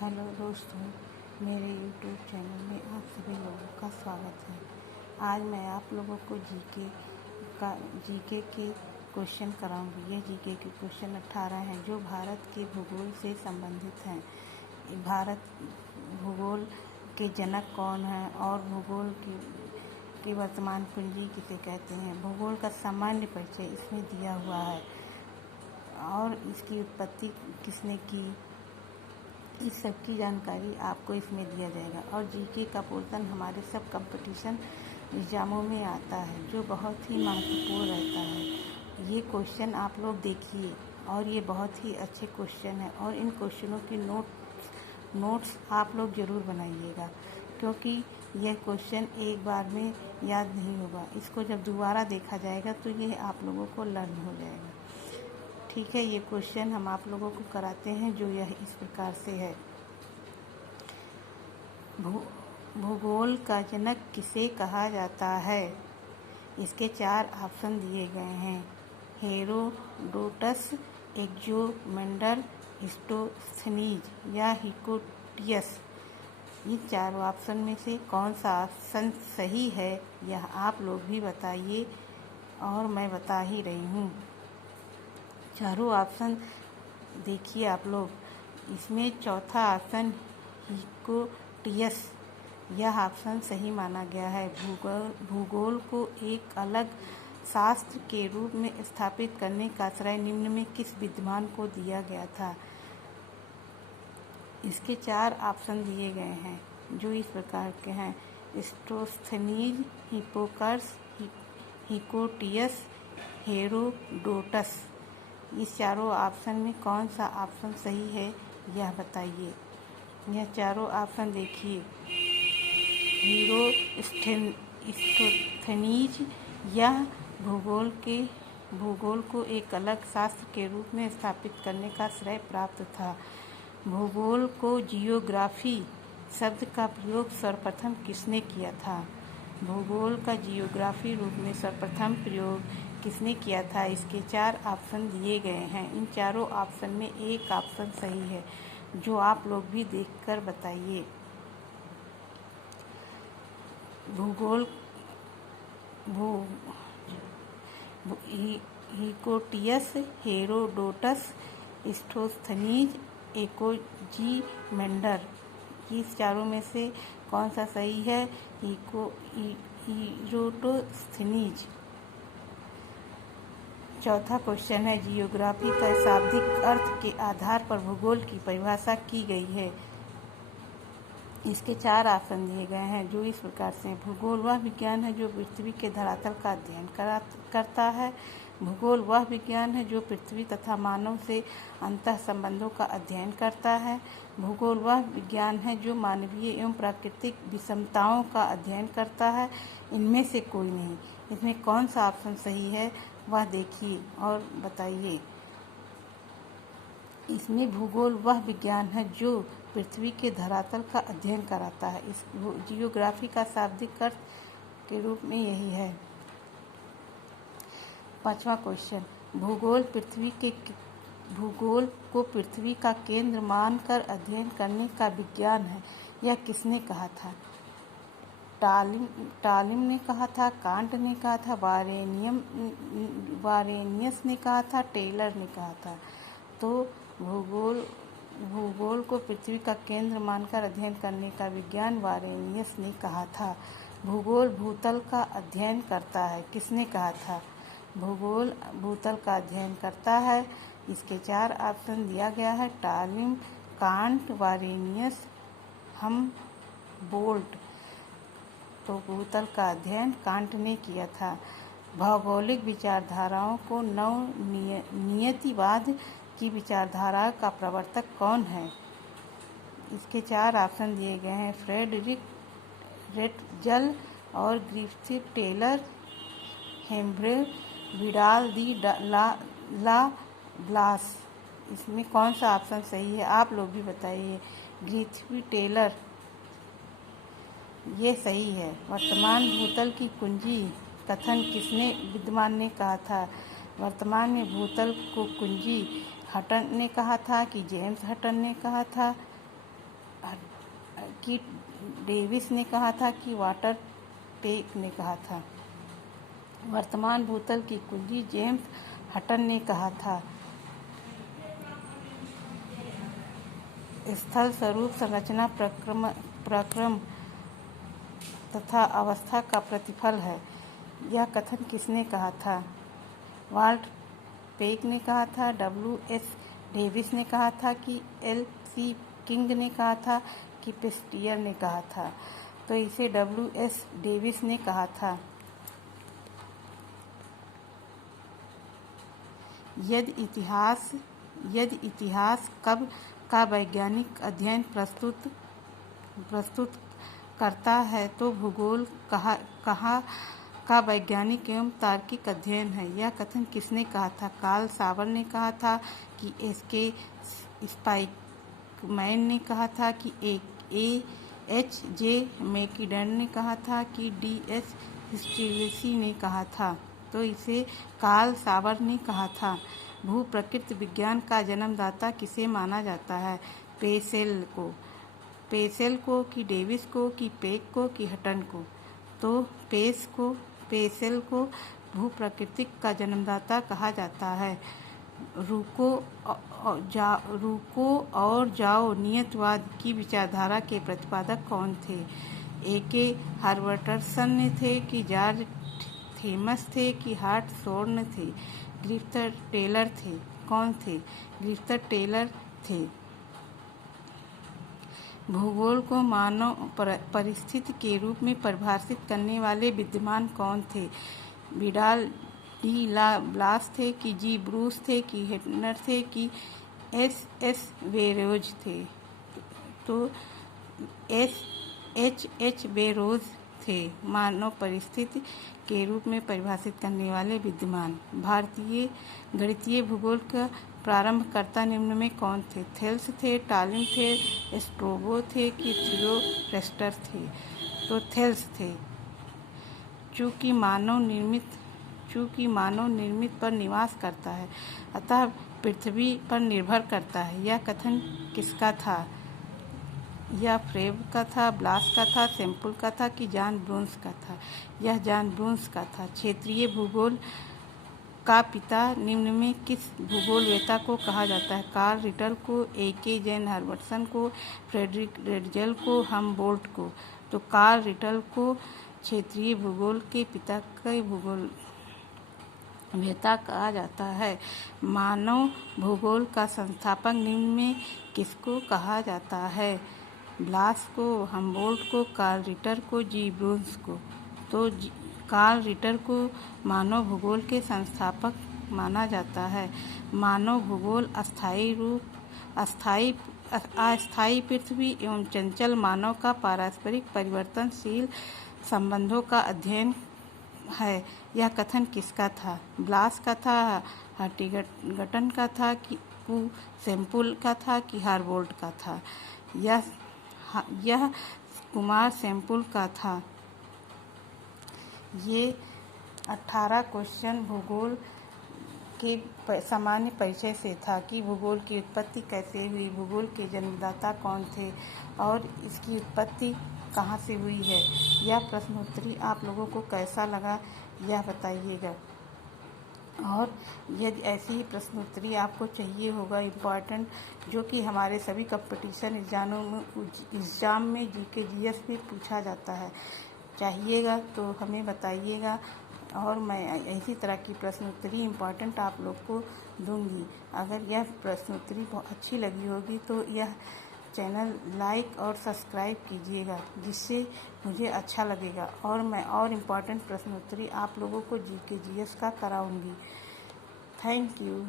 Hello दोस्तों, मेरे YouTube channel में आप सभी लोगों का स्वागत है। आज मैं आप लोगों को जीके के क्वेश्चन कराऊंगी। ये जीके के क्वेश्चन 18 हैं जो भारत के भूगोल से संबंधित हैं। भारत भूगोल के जनक कौन हैं और भूगोल की वर्तमान कुंजी किसे कहते हैं। भूगोल का सामान्य परिचय इसमें दिया हुआ है और इसकी उत्पत्ति किसने की, इस सब की जानकारी आपको इसमें दिया जाएगा। और जीके का पोर्शन हमारे सब कंपटीशन एग्जामों में आता है जो बहुत ही महत्वपूर्ण रहता है। ये क्वेश्चन आप लोग देखिए और ये बहुत ही अच्छे क्वेश्चन है और इन क्वेश्चनों की नोट्स आप लोग ज़रूर बनाइएगा, क्योंकि यह क्वेश्चन एक बार में याद नहीं होगा। इसको जब दोबारा देखा जाएगा तो ये आप लोगों को लर्न हो जाएगा। ठीक है, ये क्वेश्चन हम आप लोगों को कराते हैं जो यह इस प्रकार से है। भूगोल का जनक किसे कहा जाता है। इसके 4 ऑप्शन दिए गए हैं: हेरोडोटस, एग्जिओमेंडर, एरातोस्थेनीज या हिप्पार्खियस। इन चारों ऑप्शन में से कौन सा ऑप्शन सही है यह आप लोग भी बताइए और मैं बता ही रही हूँ। चारों ऑप्शन देखिए आप लोग। इसमें चौथा ऑप्शन हिप्पार्खियस, यह ऑप्शन सही माना गया है। भूगोल को एक अलग शास्त्र के रूप में स्थापित करने का श्रेय निम्न में किस विद्वान को दिया गया था। इसके 4 ऑप्शन दिए गए हैं जो इस प्रकार के हैं: एरातोस्थेनीज, हिप्पार्खियस, हिप्पार्खियस, हेरोडोटस। इस चारों ऑप्शन में कौन सा ऑप्शन सही है यह बताइए। यह चारों ऑप्शन देखिए। एरातोस्थेनीज, यह भूगोल को एक अलग शास्त्र के रूप में स्थापित करने का श्रेय प्राप्त था। भूगोल को जियोग्राफी शब्द का प्रयोग सर्वप्रथम किसने किया था। भूगोल का जियोग्राफी रूप में सर्वप्रथम प्रयोग किसने किया था। इसके 4 ऑप्शन दिए गए हैं। इन चारों ऑप्शन में एक ऑप्शन सही है जो आप लोग भी देखकर बताइए। हिप्पार्खियस, हेरोडोटस, एरातोस्थेनीज, एग्जिओमेंडर। इस चारों में से कौन सा सही है। एरातोस्थेनीज। चौथा क्वेश्चन है, जियोग्राफी का शाब्दिक अर्थ के आधार पर भूगोल की परिभाषा की गई है। इसके 4 ऑप्शन दिए गए हैं जो इस प्रकार से: भूगोल वह विज्ञान है जो पृथ्वी के धरातल का अध्ययन करता है। भूगोल वह विज्ञान है जो पृथ्वी तथा मानव से अंतः संबंधों का अध्ययन करता है। भूगोल वह विज्ञान है जो मानवीय एवं प्राकृतिक विषमताओं का अध्ययन करता है। इनमें से कोई नहीं। इसमें कौन सा ऑप्शन सही है वह देखिए और बताइए। इसमें भूगोल वह विज्ञान है जो पृथ्वी के धरातल का अध्ययन कराता है। इस जियोग्राफी का शाब्दिक अर्थ के रूप में यही है। 5वां क्वेश्चन, भूगोल को पृथ्वी का केंद्र मानकर अध्ययन करने का विज्ञान है, यह किसने कहा था। टालिन ने कहा था, कांट ने कहा था, वारेनियस ने कहा था, टेलर ने कहा था। तो भूगोल को पृथ्वी का केंद्र मानकर अध्ययन करने का विज्ञान वारेनियस ने कहा था। भूगोल भूतल का अध्ययन करता है, किसने कहा था। भूगोल भूतल का अध्ययन करता है। इसके 4 ऑप्शन दिया गया है: टालिन, कांट, वारेनियस, हमबोल्ट। तो भूतल का अध्ययन कांट ने किया था। भौगोलिक विचारधाराओं को नियतिवाद की विचारधारा का प्रवर्तक कौन है। इसके 4 ऑप्शन दिए गए हैं: फ्रेडरिक रेटजल और ग्रिफिथ, टेलर, हेम्ब्रे, विडाल दी ला ब्लास। इसमें कौन सा ऑप्शन सही है आप लोग भी बताइए। ग्रिफिथ, टेलर, ये सही है। वर्तमान भूतल की कुंजी कथन किसने विद्वान ने कहा था। वर्तमान में भूतल को कुंजी हटन ने कहा था कि जेम्स हटन ने कहा था। कि डेविस ने कहा था कि वाटर पेक ने कहा था। वर्तमान भूतल की कुंजी जेम्स हटन ने कहा था। स्थल स्वरूप संरचना प्रक्रम तथा अवस्था का प्रतिफल है। यह कथन किसने कहा था? वाल्ट पेक ने कहा था, W.S. डेविस ने कहा था कि L.C. किंग ने कहा था कि पेस्टियर ने कहा था? तो इसे W.S. डेविस ने कहा था। यदि इतिहास कब का वैज्ञानिक अध्ययन प्रस्तुत करता है तो भूगोल कहाँ का वैज्ञानिक एवं तार्किक अध्ययन है। यह कथन किसने कहा था? कार्ल सावर ने कहा था कि S.K. स्पाइकमैन ने कहा था कि A.H.J. मैकिडर्न ने कहा था कि D.S. स्टीवेसी ने कहा था? तो इसे कार्ल सावर ने कहा था। भू प्रकृति विज्ञान का जन्मदाता किसे माना जाता है? पेसेल को कि डेविस को कि पेक को कि हटन को? तो पेसेल को भू प्रकृति का जन्मदाता कहा जाता है। रुको और जाओ नियतवाद की विचारधारा के प्रतिपादक कौन थे? A.K. हर्बर्टसन ने थे कि जॉर्ज थॉमस थे कि हार्टशॉर्न थे? ग्रिफ्थ टेलर थे? कौन थे? ग्रिफ्थ टेलर थे। भूगोल को मानव परिस्थिति के रूप में परिभाषित करने वाले विद्वान कौन थे? विडाल डी ला ब्लास थे कि जी ब्रूस थे कि हेटनर थे कि S.S. बेरोज थे? तो H.H. बेरोज थे। मानव परिस्थिति के रूप में परिभाषित करने वाले विद्वान। भारतीय गणितीय भूगोल का प्रारंभकर्ता निम्न में कौन थे? थेल्स थे, टालिन थे, स्ट्रैबो थे कि थियोफ्रास्टस थे? तो थेल्स थे। चूँकि मानव निर्मित पर निवास करता है अतः पृथ्वी पर निर्भर करता है। यह कथन किसका था? यह फ्रेब का था, ब्लास का था, सैम्पल का था कि जॉन ब्रून्स का था? यह जॉन ब्रून्स का था। क्षेत्रीय भूगोल का पिता निम्न में किस भूगोलवेत्ता को कहा जाता है? कार्ल रिटल को, A.K. जेन हर्बर्टसन को, फ्रेडरिक रेडजल को, हमबोल्ट को? तो कार्ल रिटल को क्षेत्रीय भूगोल के पिता के भूगोलवेत्ता कहा जाता है। मानव भूगोल का संस्थापक निम्न में किसको कहा जाता है? ब्लास को, हमबोल्ट को, कार्ल रिटर को, जी ब्रून्स को? तो कार्ल रिटर को मानव भूगोल के संस्थापक माना जाता है। मानव भूगोल अस्थायी पृथ्वी एवं चंचल मानव का पारस्परिक परिवर्तनशील संबंधों का अध्ययन है। यह कथन किसका था? ब्लास का था, हर्टिगटन का था कि सैम्पल का था कि हर्बोल्ट का था? यह कुमार सैम्पल का था। ये 18 क्वेश्चन भूगोल के सामान्य परिचय से था कि भूगोल की उत्पत्ति कैसे हुई, भूगोल के जन्मदाता कौन थे और इसकी उत्पत्ति कहाँ से हुई है। यह प्रश्नोत्तरी आप लोगों को कैसा लगा यह बताइएगा। और यदि ऐसी ही प्रश्नोत्तरी आपको चाहिए होगा इम्पॉर्टेंट, जो कि हमारे सभी कंपटीशन एग्ज़ाम में GK GS में पूछा जाता है, चाहिएगा तो हमें बताइएगा और मैं इसी तरह की प्रश्नोत्तरी इम्पॉर्टेंट आप लोग को दूंगी। अगर यह प्रश्नोत्तरी बहुत अच्छी लगी होगी तो यह चैनल लाइक और सब्सक्राइब कीजिएगा, जिससे मुझे अच्छा लगेगा और मैं और इम्पॉर्टेंट प्रश्नोत्तरी आप लोगों को GK GS का कराऊंगी। Thank you.